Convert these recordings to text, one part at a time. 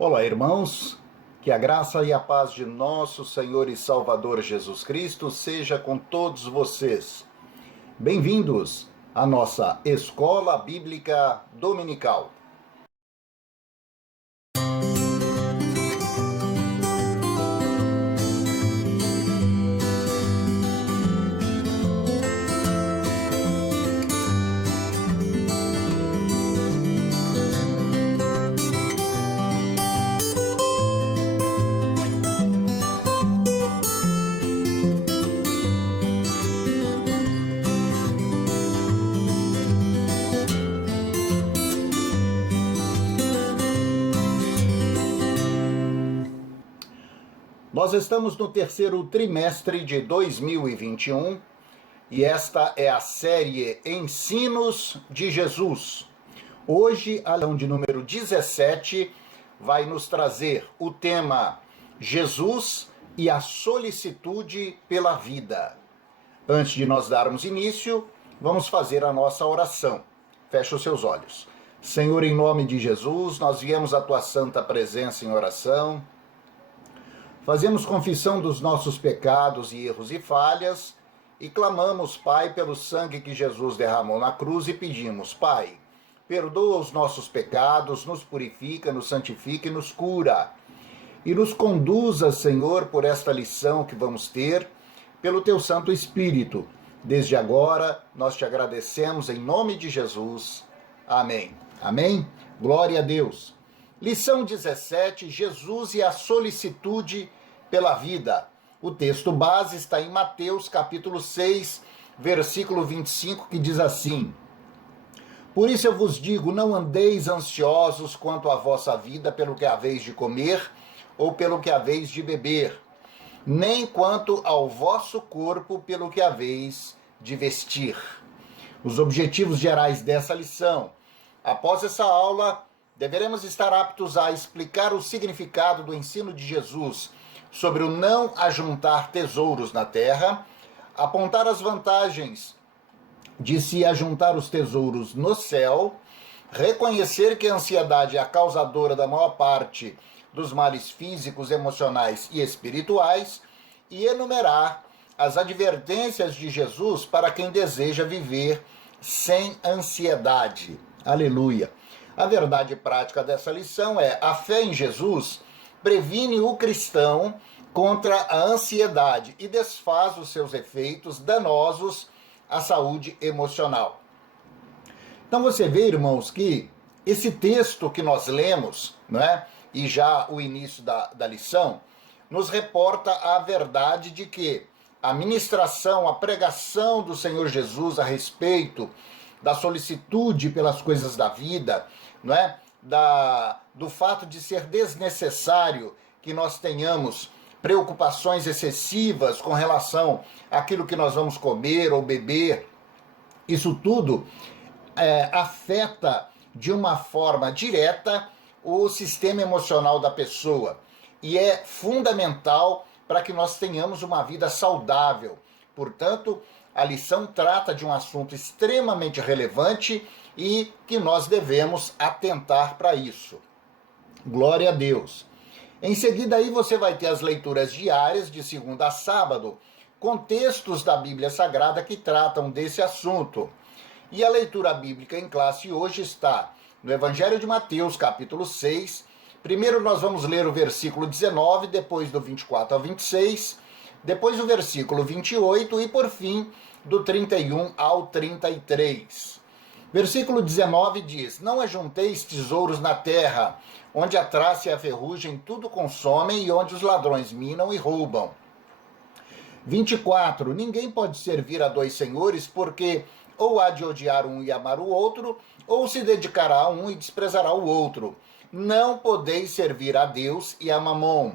Olá, irmãos, que a graça e a paz de nosso Senhor e Salvador Jesus Cristo seja com todos vocês. Bem-vindos à nossa Escola Bíblica Dominical. Nós estamos no terceiro trimestre de 2021 e esta é a série Ensinos de Jesus. Hoje, a lição de número 17 vai nos trazer o tema Jesus e a solicitude pela vida. Antes de nós darmos início, vamos fazer a nossa oração. Feche os seus olhos. Senhor, em nome de Jesus, nós viemos à tua santa presença em oração. Fazemos confissão dos nossos pecados e erros e falhas e clamamos, Pai, pelo sangue que Jesus derramou na cruz e pedimos, Pai, perdoa os nossos pecados, nos purifica, nos santifica e nos cura. E nos conduza, Senhor, por esta lição que vamos ter, pelo Teu Santo Espírito. Desde agora, nós te agradecemos em nome de Jesus. Amém. Amém? Glória a Deus. Lição 17, Jesus e a solicitude pela vida. O texto base está em Mateus capítulo 6, versículo 25, que diz assim: Por isso eu vos digo, não andeis ansiosos quanto à vossa vida pelo que haveis de comer ou pelo que haveis de beber, nem quanto ao vosso corpo pelo que haveis de vestir. Os objetivos gerais dessa lição. Após essa aula, deveremos estar aptos a explicar o significado do ensino de Jesus sobre o não ajuntar tesouros na terra, apontar as vantagens de se ajuntar os tesouros no céu, reconhecer que a ansiedade é a causadora da maior parte dos males físicos, emocionais e espirituais, e enumerar as advertências de Jesus para quem deseja viver sem ansiedade. Aleluia! A verdade prática dessa lição é: a fé em Jesus previne o cristão contra a ansiedade e desfaz os seus efeitos danosos à saúde emocional. Então você vê, irmãos, que esse texto que nós lemos, né, e já o início da lição, nos reporta a verdade de que a ministração, a pregação do Senhor Jesus a respeito da solicitude pelas coisas da vida, não é? Do fato de ser desnecessário que nós tenhamos preocupações excessivas com relação àquilo que nós vamos comer ou beber, isso tudo afeta de uma forma direta o sistema emocional da pessoa e é fundamental para que nós tenhamos uma vida saudável. Portanto, a lição trata de um assunto extremamente relevante e que nós devemos atentar para isso. Glória a Deus. Em seguida aí você vai ter as leituras diárias de segunda a sábado, com textos da Bíblia Sagrada que tratam desse assunto. E a leitura bíblica em classe hoje está no Evangelho de Mateus, capítulo 6. Primeiro nós vamos ler o versículo 19, depois do 24 ao 26, depois o versículo 28 e, por fim, do 31 ao 33. Versículo 19 diz: Não ajunteis tesouros na terra, onde a traça e a ferrugem tudo consomem e onde os ladrões minam e roubam. 24. Ninguém pode servir a dois senhores, porque ou há de odiar um e amar o outro, ou se dedicará a um e desprezará o outro. Não podeis servir a Deus e a Mamom.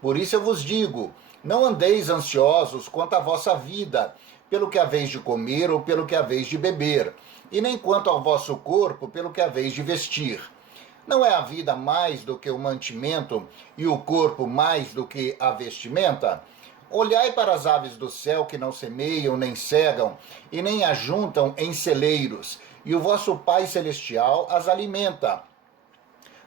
Por isso eu vos digo, não andeis ansiosos quanto à vossa vida, pelo que haveis de comer ou pelo que haveis de beber, e nem quanto ao vosso corpo, pelo que haveis de vestir. Não é a vida mais do que o mantimento e o corpo mais do que a vestimenta? Olhai para as aves do céu que não semeiam, nem cegam, e nem ajuntam em celeiros, e o vosso Pai Celestial as alimenta.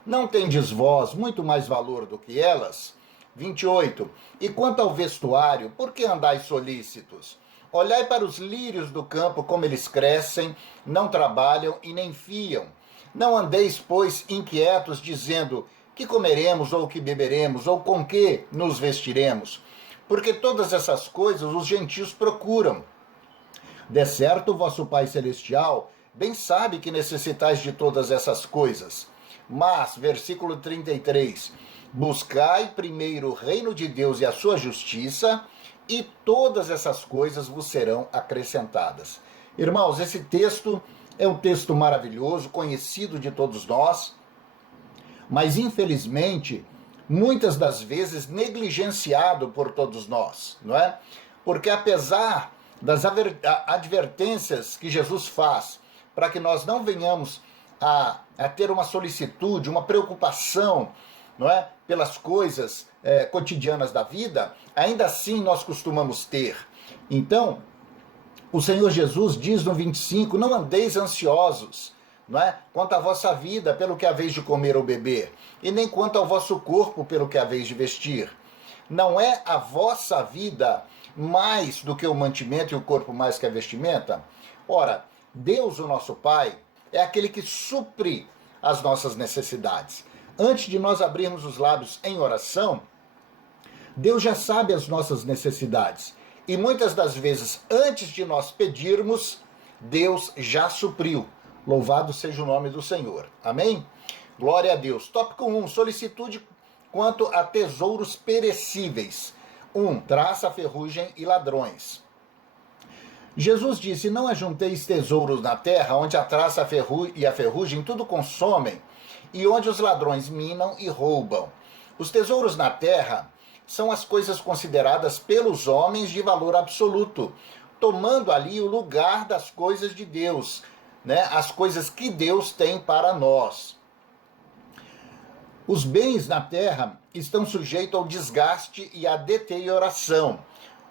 Não tendes vós muito mais valor do que elas? 28. E quanto ao vestuário, por que andais solícitos? Olhai para os lírios do campo, como eles crescem, não trabalham e nem fiam. Não andeis, pois, inquietos, dizendo: que comeremos, ou que beberemos, ou com que nos vestiremos? Porque todas essas coisas os gentios procuram. De certo, vosso Pai Celestial bem sabe que necessitais de todas essas coisas. Mas, versículo 33, buscai primeiro o reino de Deus e a sua justiça, e todas essas coisas vos serão acrescentadas. Irmãos, esse texto é um texto maravilhoso, conhecido de todos nós, mas infelizmente, muitas das vezes negligenciado por todos nós, não é? Porque apesar das advertências que Jesus faz para que nós não venhamos a ter uma solicitude, uma preocupação, não é, pelas coisas cotidianas da vida, ainda assim nós costumamos ter. Então, o Senhor Jesus diz no 25, não andeis ansiosos, não é, quanto à vossa vida, pelo que haveis de comer ou beber, e nem quanto ao vosso corpo, pelo que haveis de vestir. Não é a vossa vida mais do que o mantimento e o corpo mais que a vestimenta? Ora, Deus, o nosso Pai, é aquele que supre as nossas necessidades. Antes de nós abrirmos os lábios em oração, Deus já sabe as nossas necessidades. E muitas das vezes, antes de nós pedirmos, Deus já supriu. Louvado seja o nome do Senhor. Amém? Glória a Deus. Tópico 1. Solicitude quanto a tesouros perecíveis. 1. Traça, ferrugem e ladrões. Jesus disse, não ajunteis tesouros na terra, onde a traça e a ferrugem tudo consomem, e onde os ladrões minam e roubam. Os tesouros na terra são as coisas consideradas pelos homens de valor absoluto, tomando ali o lugar das coisas de Deus, né? As coisas que Deus tem para nós. Os bens na terra estão sujeitos ao desgaste e à deterioração.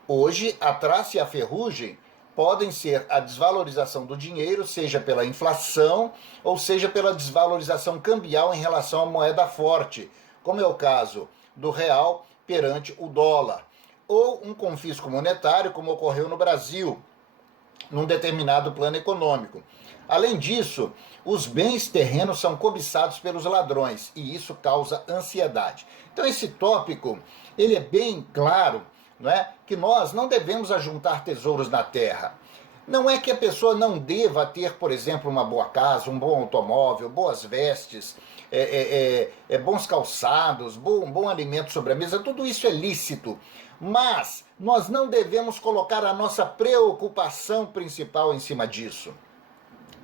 Hoje, a traça e a ferrugem podem ser a desvalorização do dinheiro, seja pela inflação ou seja pela desvalorização cambial em relação à moeda forte, como é o caso do real perante o dólar, ou um confisco monetário, como ocorreu no Brasil, num determinado plano econômico. Além disso, os bens terrenos são cobiçados pelos ladrões e isso causa ansiedade. Então esse tópico, ele é bem claro, não é? Que nós não devemos ajuntar tesouros na terra. Não é que a pessoa não deva ter, por exemplo, uma boa casa, um bom automóvel, boas vestes, bons calçados, bom alimento sobre a mesa, tudo isso é lícito. Mas nós não devemos colocar a nossa preocupação principal em cima disso.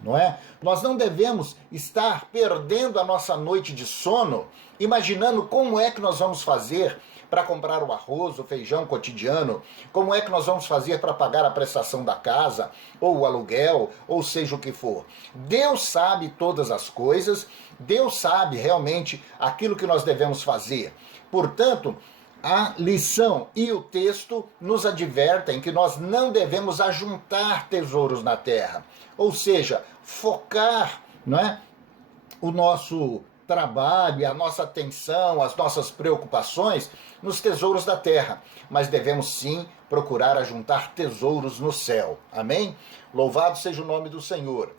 Não é? Nós não devemos estar perdendo a nossa noite de sono, imaginando como é que nós vamos fazer para comprar o arroz, o feijão cotidiano, como é que nós vamos fazer para pagar a prestação da casa, ou o aluguel, ou seja o que for. Deus sabe todas as coisas, Deus sabe realmente aquilo que nós devemos fazer. Portanto, a lição e o texto nos advertem que nós não devemos ajuntar tesouros na terra, ou seja, focar, não é, o nosso trabalho, a nossa atenção, as nossas preocupações nos tesouros da terra, mas devemos sim procurar ajuntar tesouros no céu. Amém? Louvado seja o nome do Senhor.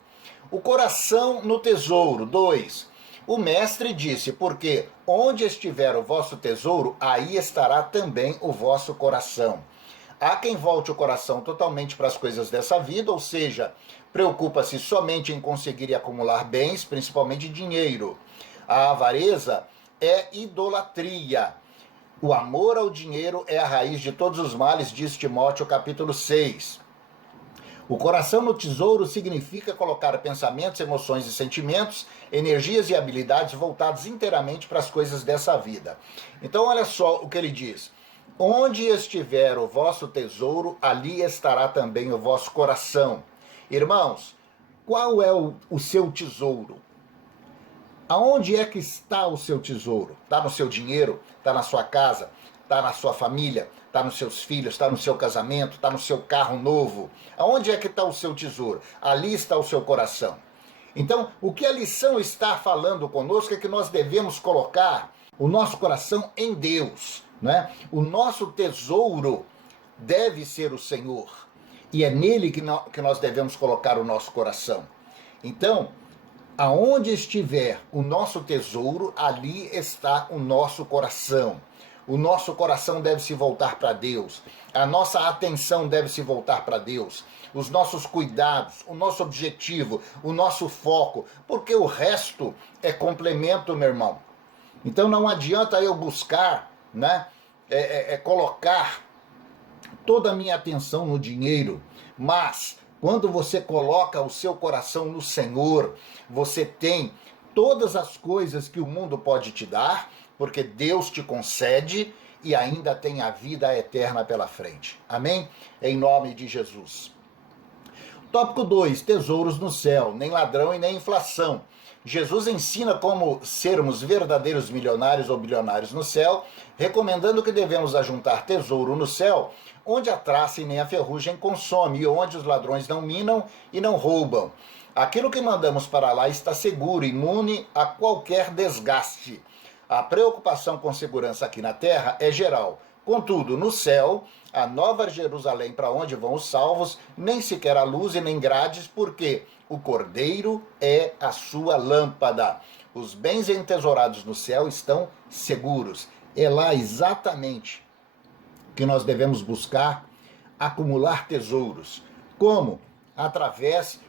O coração no tesouro. 2. O mestre disse, porque onde estiver o vosso tesouro, aí estará também o vosso coração. Há quem volte o coração totalmente para as coisas dessa vida, ou seja, preocupa-se somente em conseguir e acumular bens, principalmente dinheiro. A avareza é idolatria. O amor ao dinheiro é a raiz de todos os males, diz Timóteo capítulo 6. O coração no tesouro significa colocar pensamentos, emoções e sentimentos, energias e habilidades voltados inteiramente para as coisas dessa vida. Então olha só o que ele diz. Onde estiver o vosso tesouro, ali estará também o vosso coração. Irmãos, qual é o seu tesouro? Aonde é que está o seu tesouro? Está no seu dinheiro? Está na sua casa? Está na sua família? Está nos seus filhos? Está no seu casamento? Está no seu carro novo? Aonde é que está o seu tesouro? Ali está o seu coração. Então, o que a lição está falando conosco é que nós devemos colocar o nosso coração em Deus, né? O nosso tesouro deve ser o Senhor, e é nele que nós devemos colocar o nosso coração. Então, aonde estiver o nosso tesouro, ali está o nosso coração. O nosso coração deve se voltar para Deus. A nossa atenção deve se voltar para Deus. Os nossos cuidados, o nosso objetivo, o nosso foco, porque o resto é complemento, meu irmão. Então não adianta eu buscar, né, colocar toda a minha atenção no dinheiro, mas quando você coloca o seu coração no Senhor, você tem todas as coisas que o mundo pode te dar, porque Deus te concede, e ainda tem a vida eterna pela frente. Amém? Em nome de Jesus. Tópico 2, tesouros no céu, nem ladrão e nem inflação. Jesus ensina como sermos verdadeiros milionários ou bilionários no céu, recomendando que devemos ajuntar tesouro no céu, onde a traça e nem a ferrugem consome, e onde os ladrões não minam e não roubam. Aquilo que mandamos para lá está seguro, imune a qualquer desgaste. A preocupação com segurança aqui na terra é geral. Contudo, no céu, a nova Jerusalém para onde vão os salvos, nem sequer há luz e nem grades, porque o Cordeiro é a sua lâmpada. Os bens entesourados no céu estão seguros. É lá exatamente que nós devemos buscar acumular tesouros. Como? Através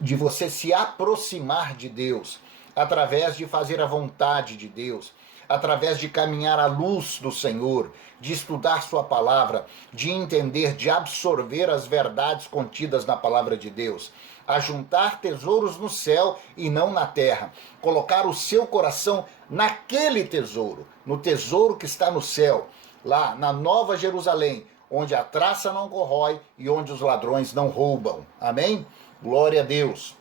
de você se aproximar de Deus, através de fazer a vontade de Deus, através de caminhar à luz do Senhor, de estudar sua palavra, de entender, de absorver as verdades contidas na palavra de Deus, ajuntar tesouros no céu e não na terra, colocar o seu coração naquele tesouro, no tesouro que está no céu, lá na Nova Jerusalém, onde a traça não corrói e onde os ladrões não roubam. Amém? Glória a Deus.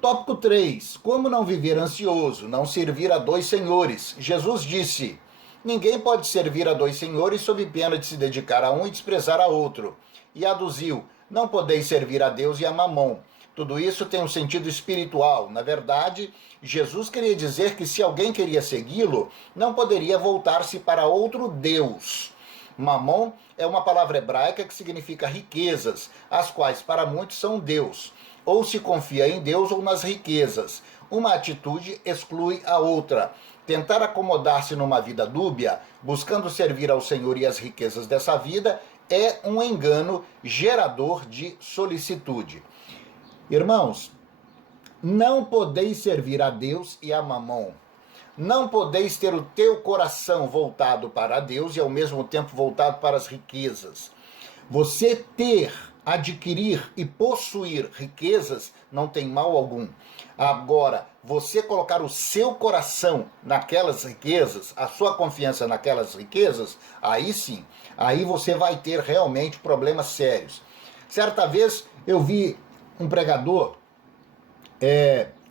Tópico 3. Como não viver ansioso, não servir a dois senhores? Jesus disse: ninguém pode servir a dois senhores sob pena de se dedicar a um e desprezar a outro. E aduziu: não podeis servir a Deus e a Mamon. Tudo isso tem um sentido espiritual. Na verdade, Jesus queria dizer que se alguém queria segui-lo, não poderia voltar-se para outro Deus. Mamon é uma palavra hebraica que significa riquezas, as quais para muitos são Deus. Ou se confia em Deus ou nas riquezas. Uma atitude exclui a outra. Tentar acomodar-se numa vida dúbia, buscando servir ao Senhor e as riquezas dessa vida, é um engano gerador de solicitude. Irmãos, não podeis servir a Deus e a Mamon. Não podeis ter o teu coração voltado para Deus e ao mesmo tempo voltado para as riquezas. Você adquirir e possuir riquezas não tem mal algum. Agora, você colocar o seu coração naquelas riquezas, a sua confiança naquelas riquezas, aí sim, aí você vai ter realmente problemas sérios. Certa vez eu vi um pregador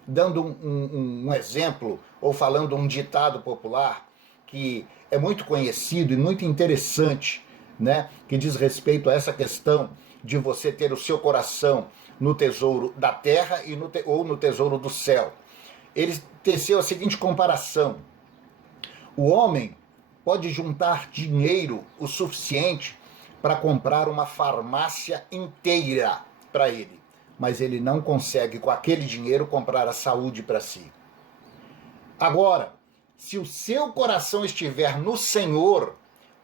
dando um exemplo ou falando um ditado popular que é muito conhecido e muito interessante, né, que diz respeito a essa questão de você ter o seu coração no tesouro da terra ou no tesouro do céu. Ele teceu a seguinte comparação: o homem pode juntar dinheiro o suficiente para comprar uma farmácia inteira para ele, mas ele não consegue com aquele dinheiro comprar a saúde para si. Agora, se o seu coração estiver no Senhor,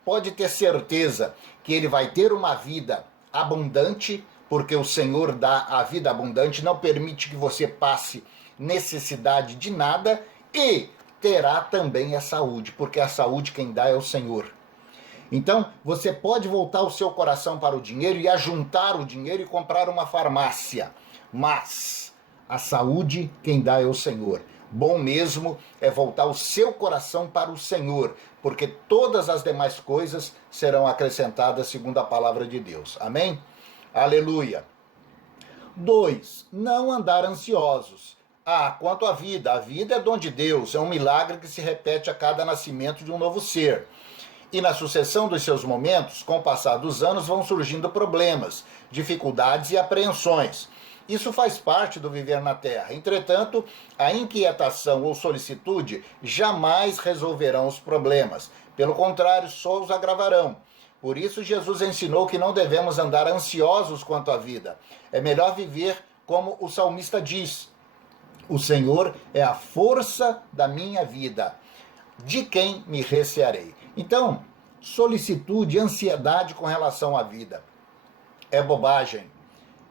pode ter certeza que ele vai ter uma vida abundante, porque o Senhor dá a vida abundante, não permite que você passe necessidade de nada, e terá também a saúde, porque a saúde quem dá é o Senhor. Então, você pode voltar o seu coração para o dinheiro e ajuntar o dinheiro e comprar uma farmácia, mas a saúde quem dá é o Senhor. Bom mesmo é voltar o seu coração para o Senhor, porque todas as demais coisas serão acrescentadas segundo a palavra de Deus. Amém? Aleluia. 2. Não andar ansiosos. Quanto à vida é dom de Deus, é um milagre que se repete a cada nascimento de um novo ser. E na sucessão dos seus momentos, com o passar dos anos, vão surgindo problemas, dificuldades e apreensões. Isso faz parte do viver na terra. Entretanto, a inquietação ou solicitude jamais resolverão os problemas. Pelo contrário, só os agravarão. Por isso, Jesus ensinou que não devemos andar ansiosos quanto à vida. É melhor viver como o salmista diz: o Senhor é a força da minha vida. De quem me recearei? Então, solicitude, ansiedade com relação à vida é bobagem.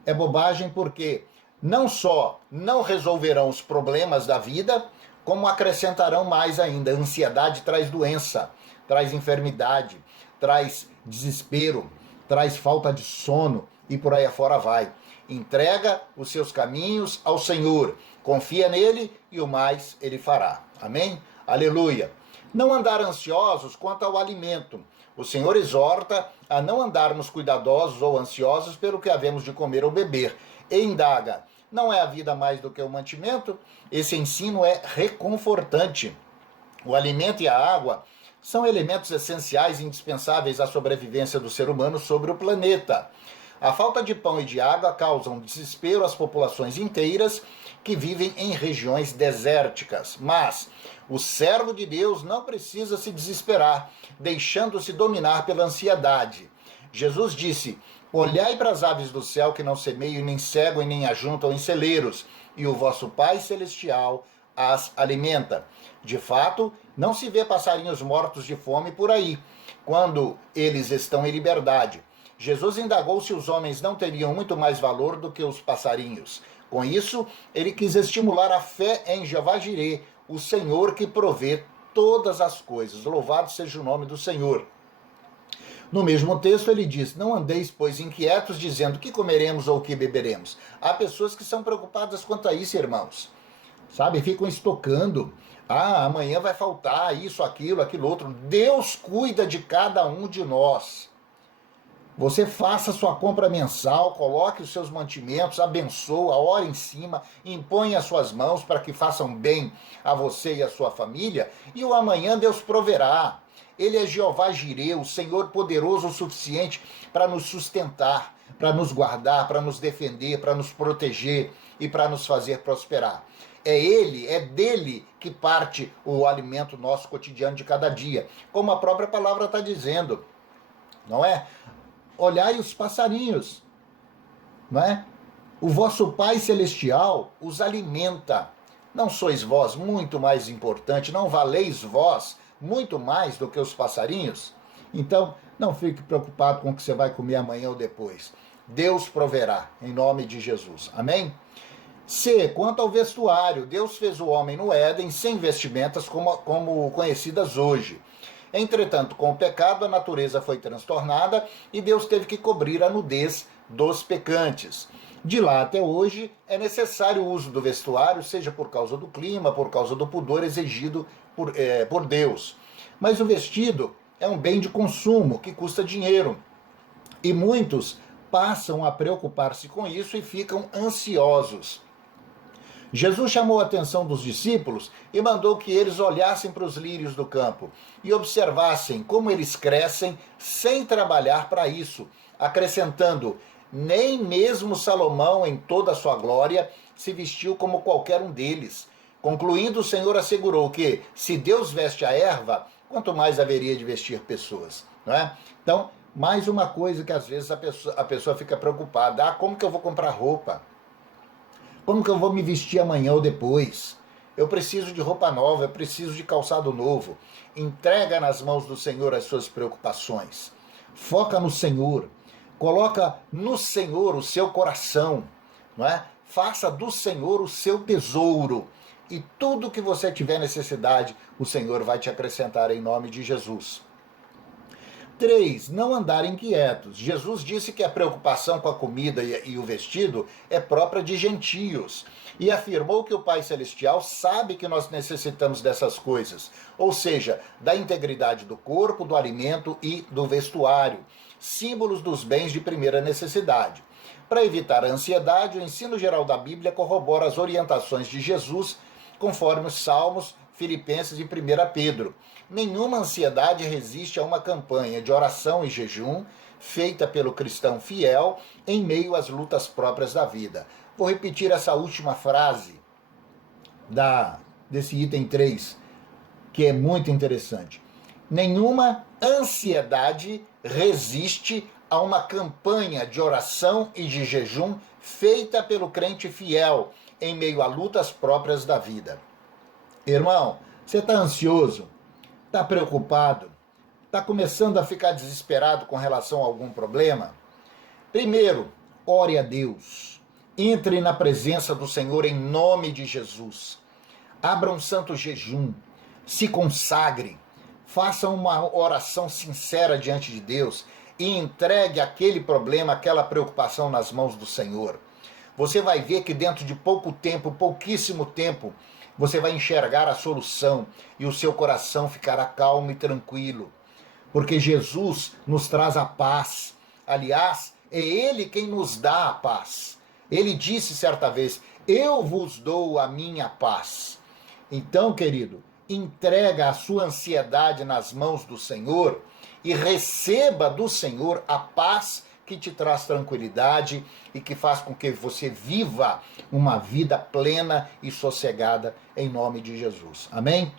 É bobagem porque não só não resolverão os problemas da vida, como acrescentarão mais ainda. A ansiedade traz doença, traz enfermidade, traz desespero, traz falta de sono e por aí afora vai. Entrega os seus caminhos ao Senhor, confia nele e o mais ele fará. Amém? Aleluia. Não andar ansiosos quanto ao alimento. O Senhor exorta a não andarmos cuidadosos ou ansiosos pelo que havemos de comer ou beber. E indaga: não é a vida mais do que o mantimento? Esse ensino é reconfortante. O alimento e a água são elementos essenciais e indispensáveis à sobrevivência do ser humano sobre o planeta. A falta de pão e de água causam desespero às populações inteiras que vivem em regiões desérticas. Mas o servo de Deus não precisa se desesperar, deixando-se dominar pela ansiedade. Jesus disse: olhai para as aves do céu que não semeiam, nem cegam e nem ajuntam em celeiros, e o vosso Pai Celestial as alimenta. De fato, não se vê passarinhos mortos de fome por aí, quando eles estão em liberdade. Jesus indagou se os homens não teriam muito mais valor do que os passarinhos. Com isso, ele quis estimular a fé em Jeová Jirê, o Senhor que provê todas as coisas. Louvado seja o nome do Senhor. No mesmo texto ele diz: não andeis, pois, inquietos, dizendo que comeremos ou que beberemos. Há pessoas que são preocupadas quanto a isso, irmãos. Sabe, ficam estocando. Ah, amanhã vai faltar isso, aquilo outro. Deus cuida de cada um de nós. Você faça sua compra mensal, coloque os seus mantimentos, abençoa, ore em cima, impõe as suas mãos para que façam bem a você e a sua família, e o amanhã Deus proverá. Ele é Jeová Jirê, o Senhor poderoso o suficiente para nos sustentar, para nos guardar, para nos defender, para nos proteger e para nos fazer prosperar. É Ele, é dele que parte o alimento nosso cotidiano de cada dia, como a própria palavra está dizendo, não é? Olhai os passarinhos, não é? O vosso Pai Celestial os alimenta. Não sois vós muito mais importante, não valeis vós muito mais do que os passarinhos? Então, não fique preocupado com o que você vai comer amanhã ou depois. Deus proverá, em nome de Jesus. Amém? C. Quanto ao vestuário, Deus fez o homem no Éden sem vestimentas como conhecidas hoje. Entretanto, com o pecado, a natureza foi transtornada e Deus teve que cobrir a nudez dos pecantes. De lá até hoje, é necessário o uso do vestuário, seja por causa do clima, por causa do pudor exigido por Deus. Mas o vestido é um bem de consumo que custa dinheiro. E muitos passam a preocupar-se com isso e ficam ansiosos. Jesus chamou a atenção dos discípulos e mandou que eles olhassem para os lírios do campo e observassem como eles crescem sem trabalhar para isso, acrescentando: nem mesmo Salomão, em toda a sua glória, se vestiu como qualquer um deles. Concluindo, o Senhor assegurou que, se Deus veste a erva, quanto mais haveria de vestir pessoas, não é? Então, mais uma coisa que às vezes a pessoa fica preocupada: ah, como que eu vou comprar roupa? Como que eu vou me vestir amanhã ou depois? Eu preciso de roupa nova, eu preciso de calçado novo. Entrega nas mãos do Senhor as suas preocupações. Foca no Senhor. Coloca no Senhor o seu coração, não é? Faça do Senhor o seu tesouro. E tudo que você tiver necessidade, o Senhor vai te acrescentar em nome de Jesus. 3. Não andar inquietos. Jesus disse que a preocupação com a comida e o vestido é própria de gentios. E afirmou que o Pai Celestial sabe que nós necessitamos dessas coisas. Ou seja, da integridade do corpo, do alimento e do vestuário. Símbolos dos bens de primeira necessidade. Para evitar a ansiedade, o ensino geral da Bíblia corrobora as orientações de Jesus, conforme os Salmos, Filipenses e 1 Pedro. Nenhuma ansiedade resiste a uma campanha de oração e jejum, feita pelo cristão fiel em meio às lutas próprias da vida. Vou repetir essa última frase desse item 3, que é muito interessante. Nenhuma ansiedade resiste a uma campanha de oração e de jejum feita pelo crente fiel em meio a lutas próprias da vida. Irmão, você está ansioso? Está preocupado? Está começando a ficar desesperado com relação a algum problema? Primeiro, ore a Deus. Entre na presença do Senhor em nome de Jesus. Abra um santo jejum. Se consagre. Faça uma oração sincera diante de Deus e entregue aquele problema, aquela preocupação nas mãos do Senhor. Você vai ver que dentro de pouco tempo, pouquíssimo tempo, você vai enxergar a solução e o seu coração ficará calmo e tranquilo. Porque Jesus nos traz a paz. Aliás, é Ele quem nos dá a paz. Ele disse certa vez, eu vos dou a minha paz. Então, querido, entrega a sua ansiedade nas mãos do Senhor e receba do Senhor a paz que te traz tranquilidade e que faz com que você viva uma vida plena e sossegada em nome de Jesus. Amém?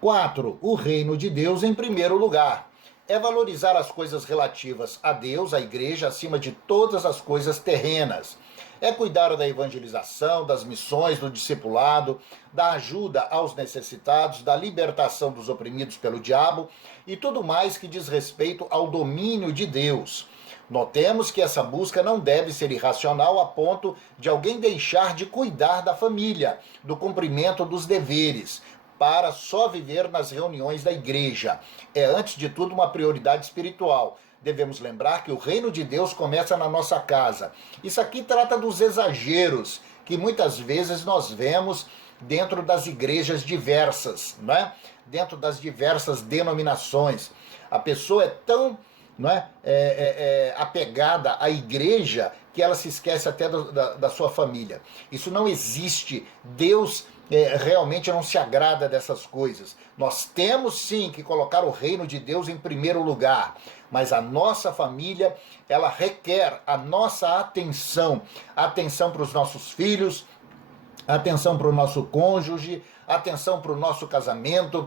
4. O reino de Deus em primeiro lugar. É valorizar as coisas relativas a Deus, a igreja, acima de todas as coisas terrenas. É cuidar da evangelização, das missões, do discipulado, da ajuda aos necessitados, da libertação dos oprimidos pelo diabo e tudo mais que diz respeito ao domínio de Deus. Notemos que essa busca não deve ser irracional a ponto de alguém deixar de cuidar da família, do cumprimento dos deveres, para só viver nas reuniões da igreja. É, antes de tudo, uma prioridade espiritual. Devemos lembrar que o reino de Deus começa na nossa casa. Isso aqui trata dos exageros que muitas vezes nós vemos dentro das igrejas diversas, né? Dentro das diversas denominações. A pessoa é tão apegada à igreja que ela se esquece até da sua família. Isso não existe. Deus realmente não se agrada dessas coisas. Nós temos sim que colocar o reino de Deus em primeiro lugar, mas a nossa família, ela requer a nossa atenção para os nossos filhos, atenção para o nosso cônjuge, atenção para o nosso casamento,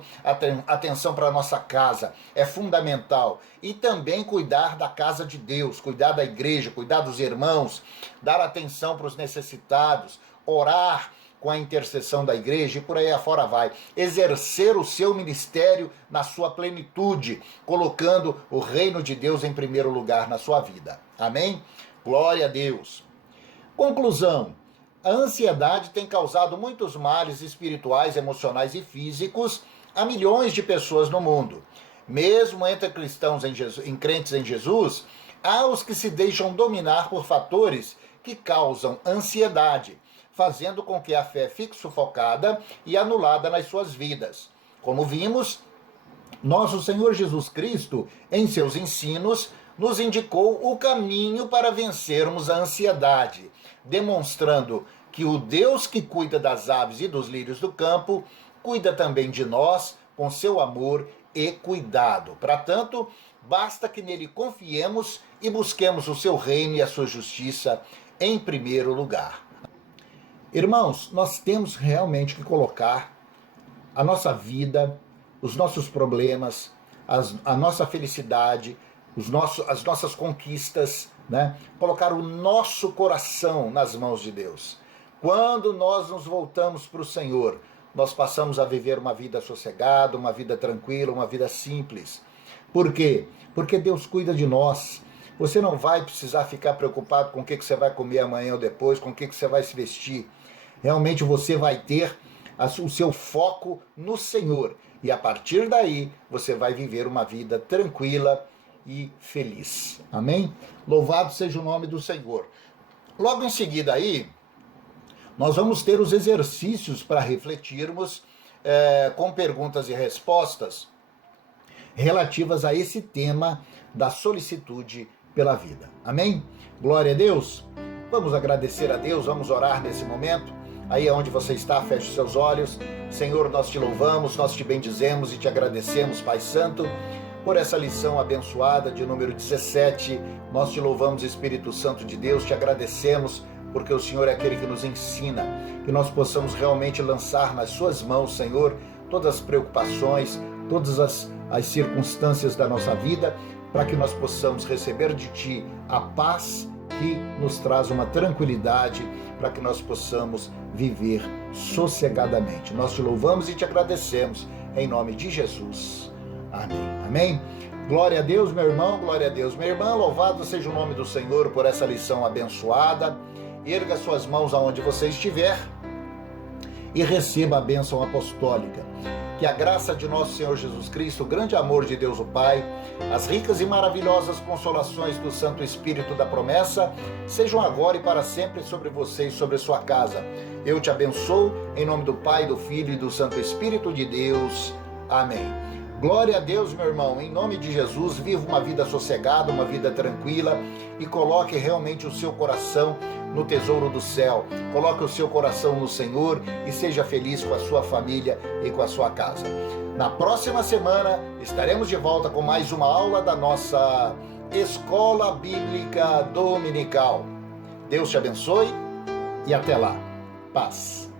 atenção para a nossa casa. É fundamental. E também cuidar da casa de Deus, cuidar da igreja, cuidar dos irmãos, dar atenção para os necessitados, orar com a intercessão da igreja e por aí afora vai. Exercer o seu ministério na sua plenitude, colocando o reino de Deus em primeiro lugar na sua vida. Amém? Glória a Deus. Conclusão. A ansiedade tem causado muitos males espirituais, emocionais e físicos a milhões de pessoas no mundo. Mesmo entre cristãos em crentes em Jesus, há os que se deixam dominar por fatores que causam ansiedade, fazendo com que a fé fique sufocada e anulada nas suas vidas. Como vimos, nosso Senhor Jesus Cristo, em seus ensinos, nos indicou o caminho para vencermos a ansiedade, demonstrando que o Deus que cuida das aves e dos lírios do campo, cuida também de nós com seu amor e cuidado. Portanto, basta que nele confiemos e busquemos o seu reino e a sua justiça em primeiro lugar. Irmãos, nós temos realmente que colocar a nossa vida, os nossos problemas, a nossa felicidade, as nossas conquistas, né? Colocar o nosso coração nas mãos de Deus. Quando nós nos voltamos para o Senhor, nós passamos a viver uma vida sossegada, uma vida tranquila, uma vida simples. Por quê? Porque Deus cuida de nós. Você não vai precisar ficar preocupado com o que você vai comer amanhã ou depois, com o que você vai se vestir. Realmente você vai ter o seu foco no Senhor. E a partir daí, você vai viver uma vida tranquila e feliz. Amém? Louvado seja o nome do Senhor. Logo em seguida aí, nós vamos ter os exercícios para refletirmos com perguntas e respostas relativas a esse tema da solicitude pela vida. Amém? Glória a Deus. Vamos agradecer a Deus, vamos orar nesse momento. Aí onde você está, feche os seus olhos. Senhor, nós te louvamos, nós te bendizemos e te agradecemos, Pai Santo, por essa lição abençoada de número 17. Nós te louvamos, Espírito Santo de Deus, te agradecemos, porque o Senhor é aquele que nos ensina, que nós possamos realmente lançar nas suas mãos, Senhor, todas as preocupações, todas as circunstâncias da nossa vida, para que nós possamos receber de Ti a paz que nos traz uma tranquilidade, para que nós possamos viver sossegadamente. Nós te louvamos e te agradecemos, em nome de Jesus. Amém. Amém. Glória a Deus, meu irmão, glória a Deus, minha irmã. Louvado seja o nome do Senhor por essa lição abençoada. Erga suas mãos aonde você estiver e receba a bênção apostólica. Que a graça de nosso Senhor Jesus Cristo, o grande amor de Deus o Pai, as ricas e maravilhosas consolações do Santo Espírito da promessa, sejam agora e para sempre sobre você e sobre a sua casa. Eu te abençoo, em nome do Pai, do Filho e do Santo Espírito de Deus. Amém. Glória a Deus, meu irmão, em nome de Jesus, viva uma vida sossegada, uma vida tranquila e coloque realmente o seu coração no tesouro do céu. Coloque o seu coração no Senhor e seja feliz com a sua família e com a sua casa. Na próxima semana estaremos de volta com mais uma aula da nossa Escola Bíblica Dominical. Deus te abençoe e até lá. Paz.